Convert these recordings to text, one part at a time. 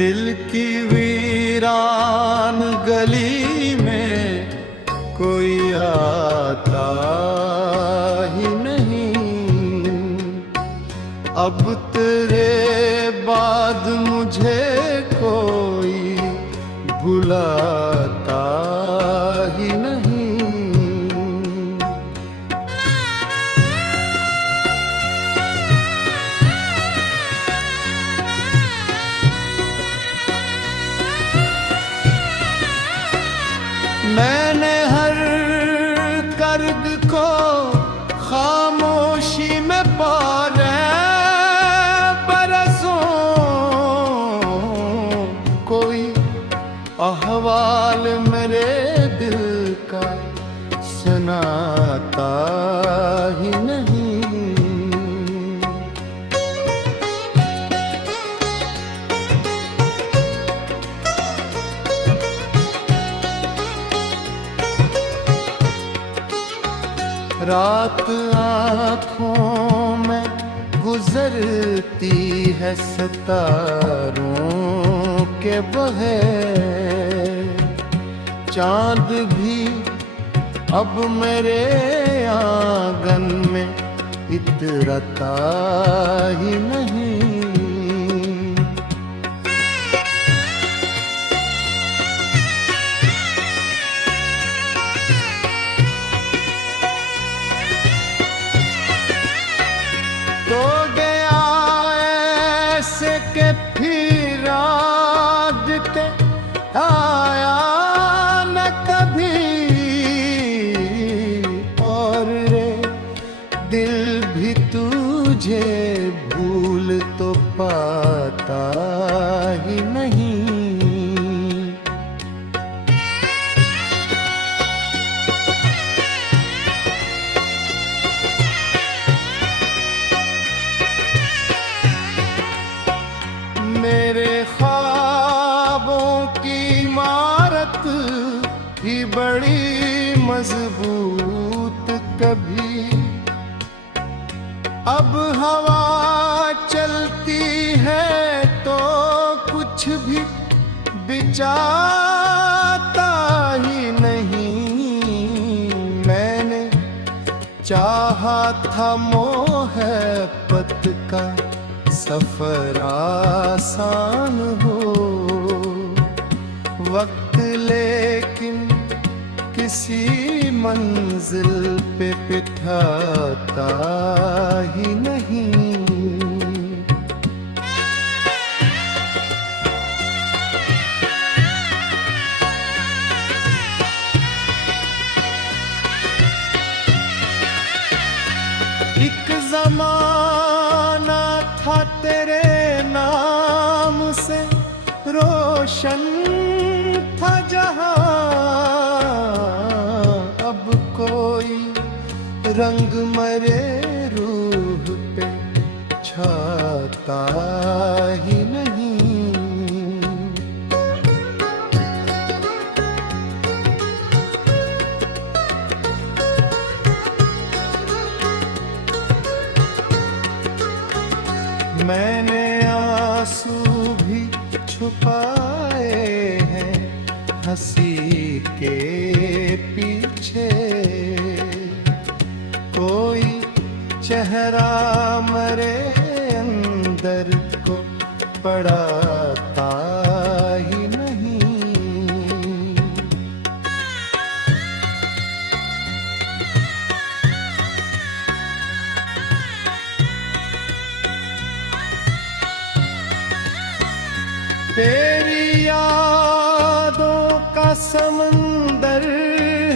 दिल की वीरान गली में कोई आता ही नहीं। अब तेरे बाद मुझे कोई भुलाता ही नहीं। मैंने हर कर्द को खामोशी में पाले बरसों, कोई अहवाल मेरे दिल का सुनाता ही नहीं। रात आँखों में गुजरती है सितारों के बगैर। चांद भी अब मेरे आंगन में इतरता ही नहीं। तो गया ऐसे के फिर आदते आया न कभी। और रे दिल भी तुझे भूल तो पाता ही नहीं। मेरे ख्वाबों की इमारत ही बड़ी मजबूत कभी। अब हवा चलती है तो कुछ भी बिचाता ही नहीं। मैंने चाहा था मोहब्बत का सफर आसान हो, वक्त लेकिन किसी मंजिल पे बिठाता ही नहीं। एक जमाना था तेरे नाम से रोशन था जहां। अब कोई रंग मरे रूह पे छाता ही नहीं। मैंने आंसू भी छुपाए हैं हंसी के पीछे। कोई चेहरा मेरे अंदर को पड़ाता ही नहीं। तेरी यादों का समंदर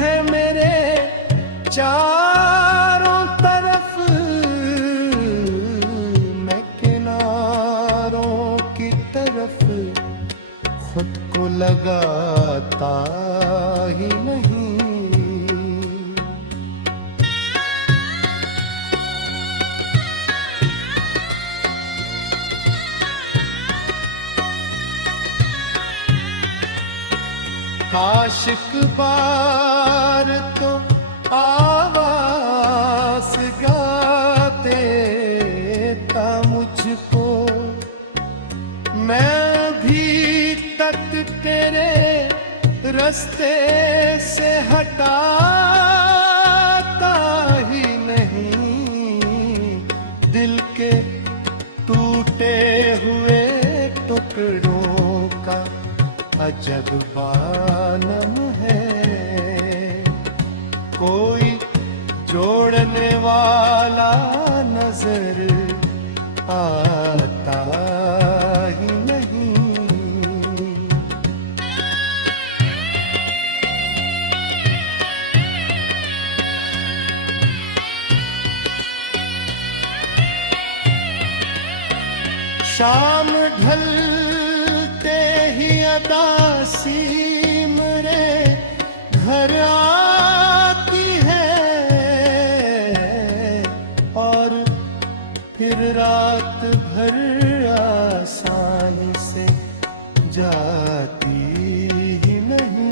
है मेरे चारों तरफ। मैं किनारों की तरफ खुद को लगाता ही नहीं। आशिक बार तो आवाज़ गाते था मुझको, मैं भी रास्ते से हटाता ही नहीं, दिल के टूटे हुए टुकड़ों का अजब बानम है। कोई जोड़ने वाला नजर आता ही नहीं। शाम ढलते ही अदासी मेरे घर आती है, और फिर रात भर आसानी से जाती ही नहीं।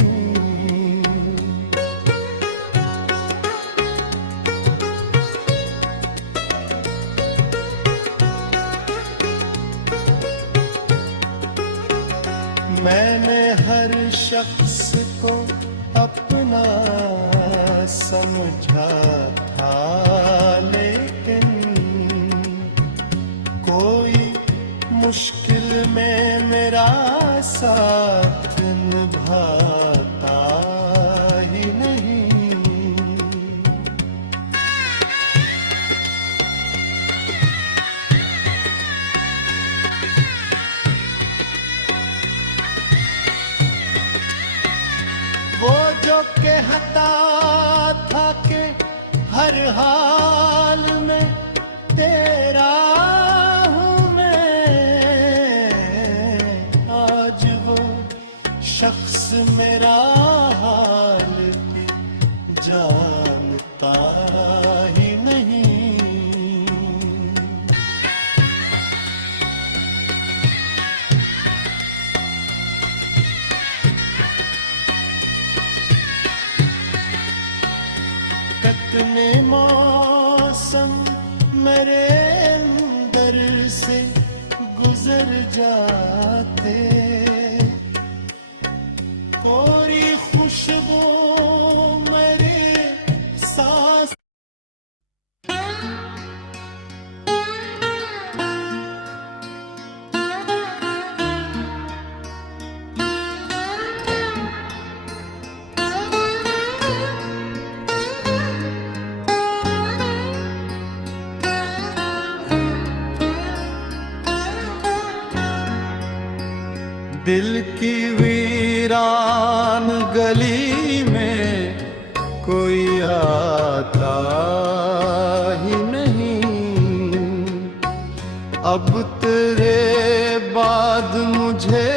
मैंने हर शख्स को अपना समझा था, लेकिन कोई मुश्किल में मेरा साथ निभाता ही नहीं। वो जो कहता था कि हर हाल में तेरा हूँ मैं, आज वो शख्स मेरा हाल जानता ही नहीं। कितने मौसम मेरे अंदर से गुजर जाते, कोरी खुशबू मेरे सांस दिल की वीरान गली में कोई आता ही नहीं। अब तेरे बाद मुझे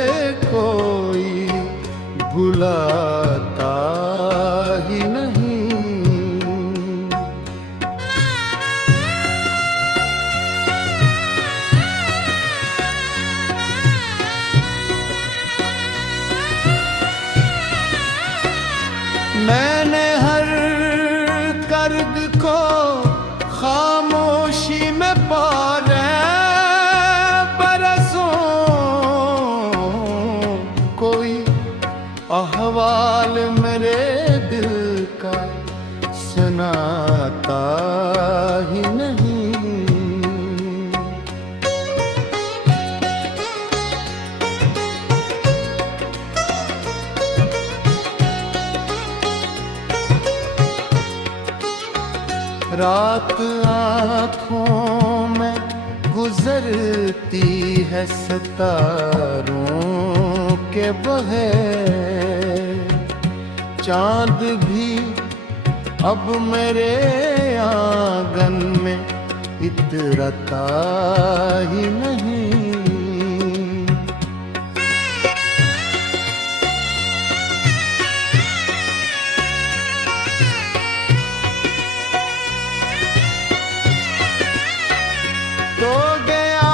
कोई भुलाता ही नहीं। मैंने हर कर्द को खामोशी में पाले बरसों, कोई अहवाल मेरे दिल का सुनाता ही नहीं। रात आँखों में गुजरती है सितारों के बगैर, चांद भी अब मेरे आंगन में इतरता ही नहीं। तो गया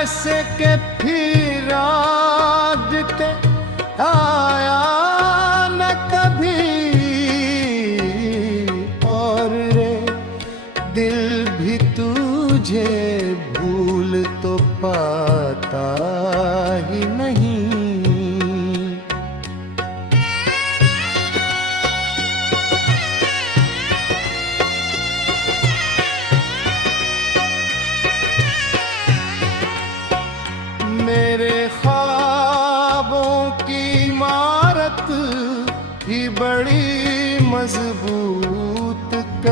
ऐसे के फिर आदते आया न कभी, और रे दिल भी तुझे भूल तो पाता ही नहीं।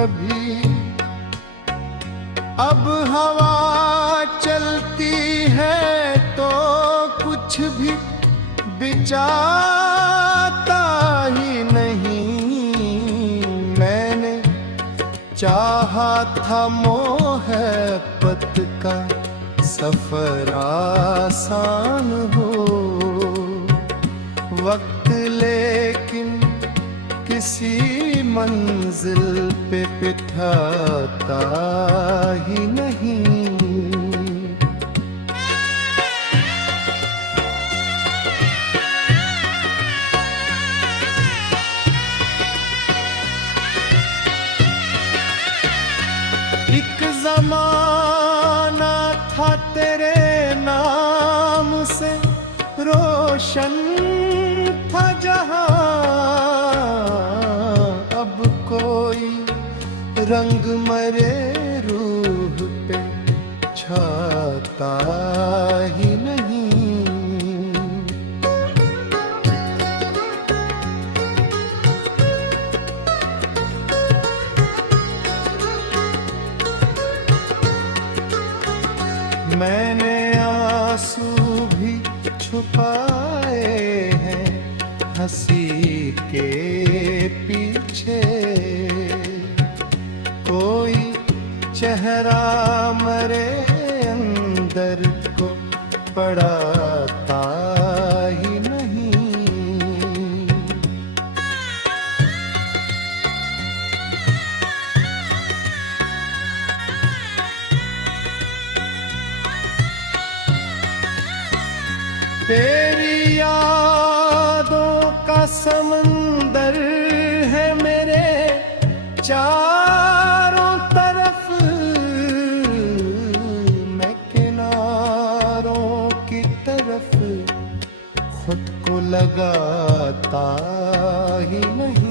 कभी। अब हवा चलती है तो कुछ भी बिचाता ही नहीं। मैंने चाहा था मोहब्बत का सफर आसान हो, वक्त लेकिन किसी मंजिल पे बिठाता ही नहीं। एक जमाना था तेरे नाम से रोशन था जहां, अब कोई रंग मरे रूह पे छाता ही नहीं। मैंने आंसू भी छुपाए हैं हंसी के पीछे, कोई चेहरा मरे अंदर को पड़ाता ही नहीं। तेरी यादों का समंदर है मेरे चारों तरफ, मैं किनारों की तरफ खुद को लगाता ही नहीं।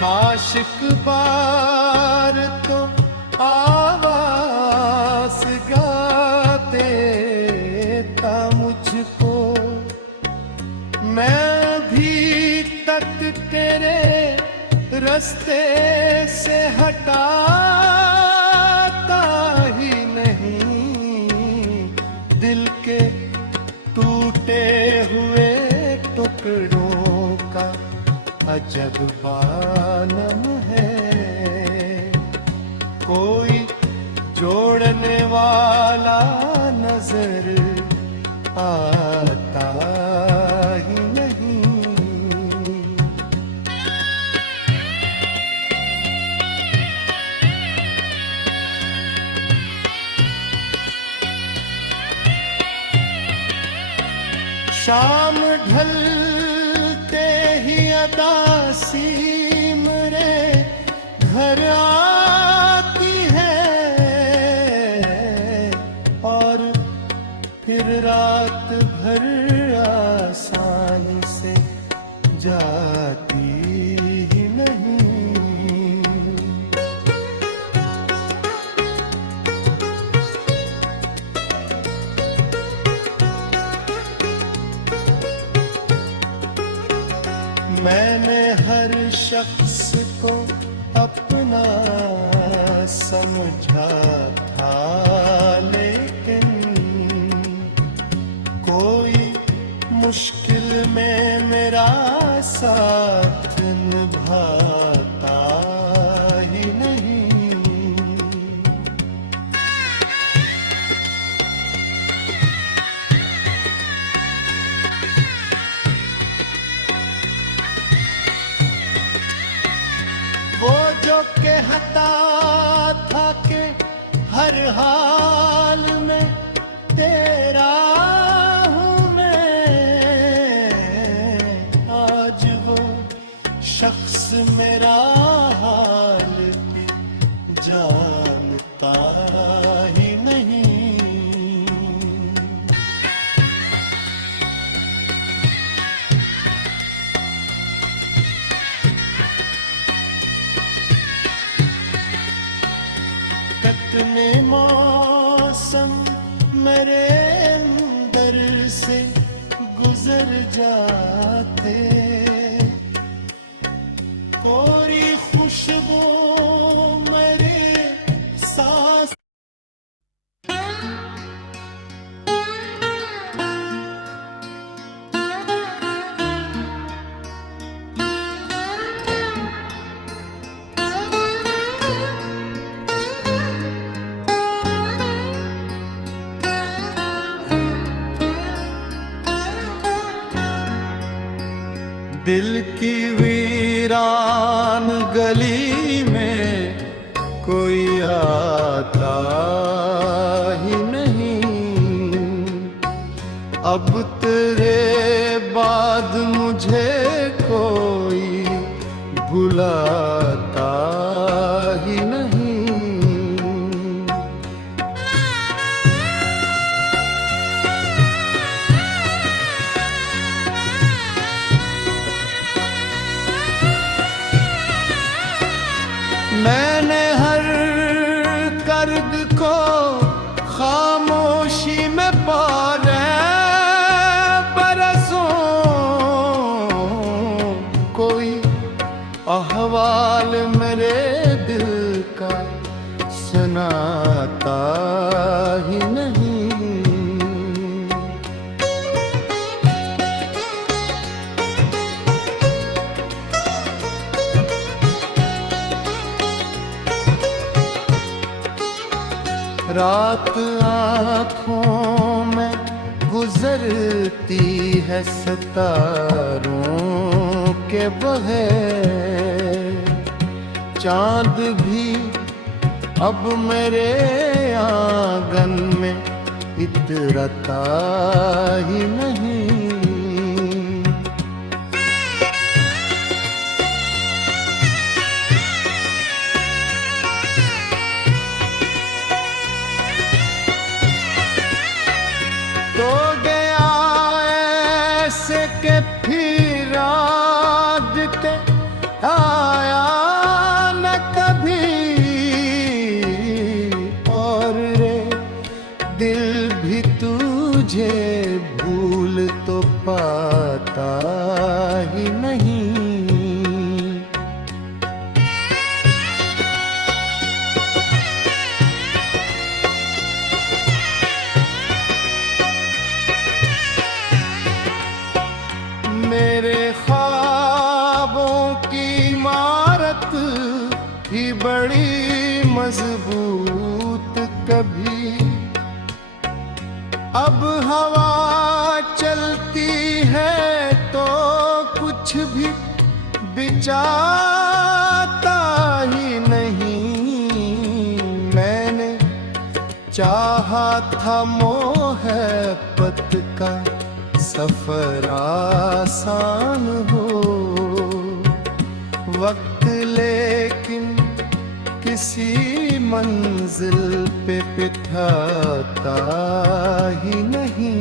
काश एक बार तो आवाज़ गा देता मुझको, मैं भी तक तेरे रास्ते से हटाता ही नहीं। दिल के टूटे हुए टुकड़ों का अजब बानम है, कोई जोड़ने वाला नजर आता ही नहीं। शाम ढलते ही अदासी मेरे घर आती है, और फिर रात भर आसानी से जाती ही नहीं। मैंने हर शख्स को अपना समझा था, लेकिन कोई मुश्किल में मेरा साथ निभाता ही नहीं। वो जो कहता था कि हर हाल में तेरा हूँ मैं, आज वो शख्स मेरा हाल जानता ही नहीं। कितने मौसम मेरे अंदर से गुजर जाते, कोरी खुशबू मेरे सांस। दिल की वीरान गली में कोई आता ही नहीं, अब तेरे बाद मुझे कोई बुलाता ही नहीं। मैंने हर कर्द को खामोशी में पाले बरसों, कोई अहवाल मेरे दिल का सुनाता ही नहीं। रात आँखों में गुजरती है सितारों के बगैर, चांद भी अब मेरे आंगन में इतरता ही नहीं। तो गया ऐसे के फिर आदते आया न कभी, और रे दिल भी तुझे भूल तो पाता ही नहीं। मेरे ख्वाबों की इमारत ही बड़ी मजबूत कभी, अब हवा चलती है तो कुछ भी बिचाता ही नहीं। मैंने चाहा था मोहब्बत का सफर आसान हो, वक्त लेकिन किसी मंजिल पे बिठाता ही नहीं।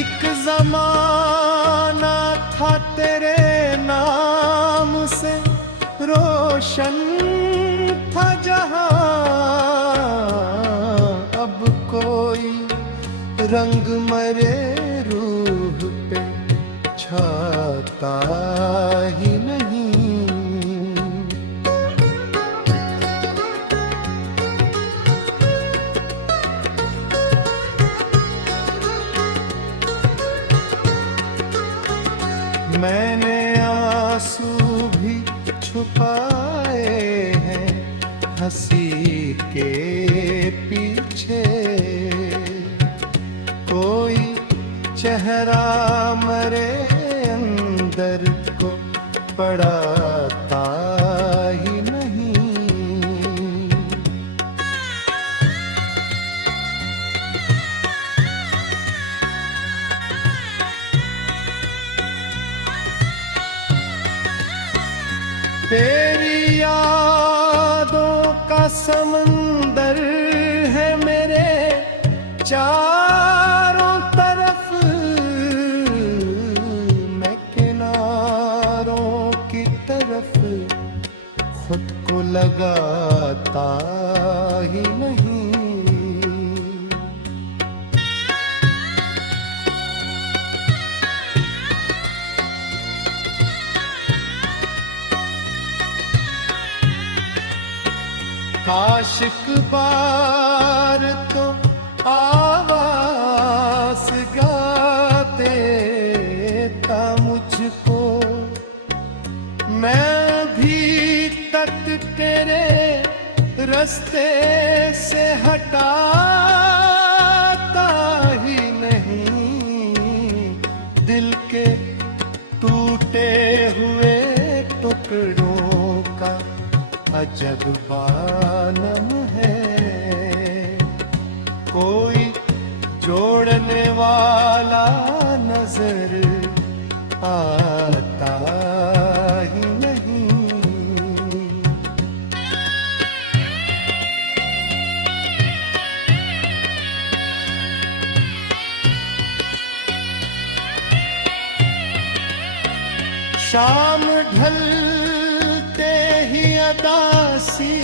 एक जमाना था तेरे नाम से रोशन था जहां, अब कोई रंग मरे रूह पे छाता ही नहीं। मैंने आंसू भी छुपाए हैं हंसी के पीछे, कोई चेहरा मेरे अंदर को पड़ाता ही नहीं। तेरी यादों का समंदर है मेरे चारों तरफ मैं किनारों की तरफ खुद को लगाता ही नहीं। काश एक बार तो आवाज़ गा देता मुझको, मैं भी तक तेरे रास्ते से हटाता ही नहीं। दिल के टूटे हुए टुकड़ों का अजब बानम है, कोई जोड़ने वाला नजर आता ही नहीं। शाम ढलते ही अदासी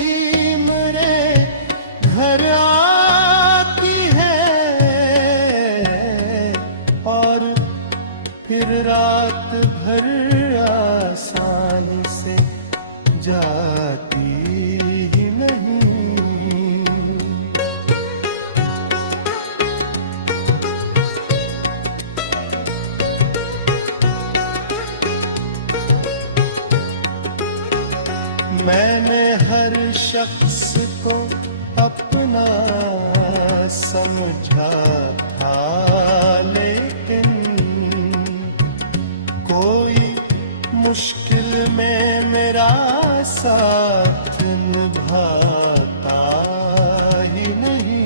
मेरे घर आती है, और फिर रात भर आसानी से जाती ही नहीं। मैंने हर शख्स को अपना समझा था, लेकिन कोई मुश्किल में मेरा साथ निभाता ही नहीं।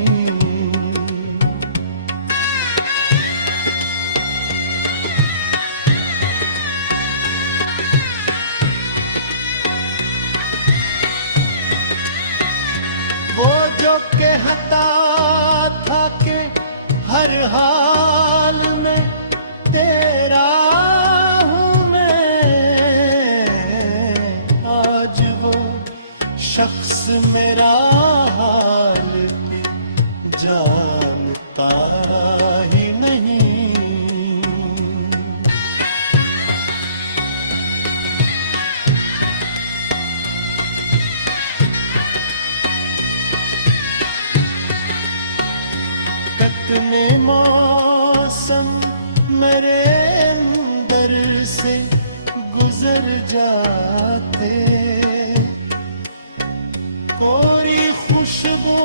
वो जो कहता था कि हर हाल में तेरा हूँ मैं, आज वो शख्स मेरा हाल भी जानता ही नहीं। कितने मौसम मेरे अंदर से गुजर जाते, कोरी खुशबू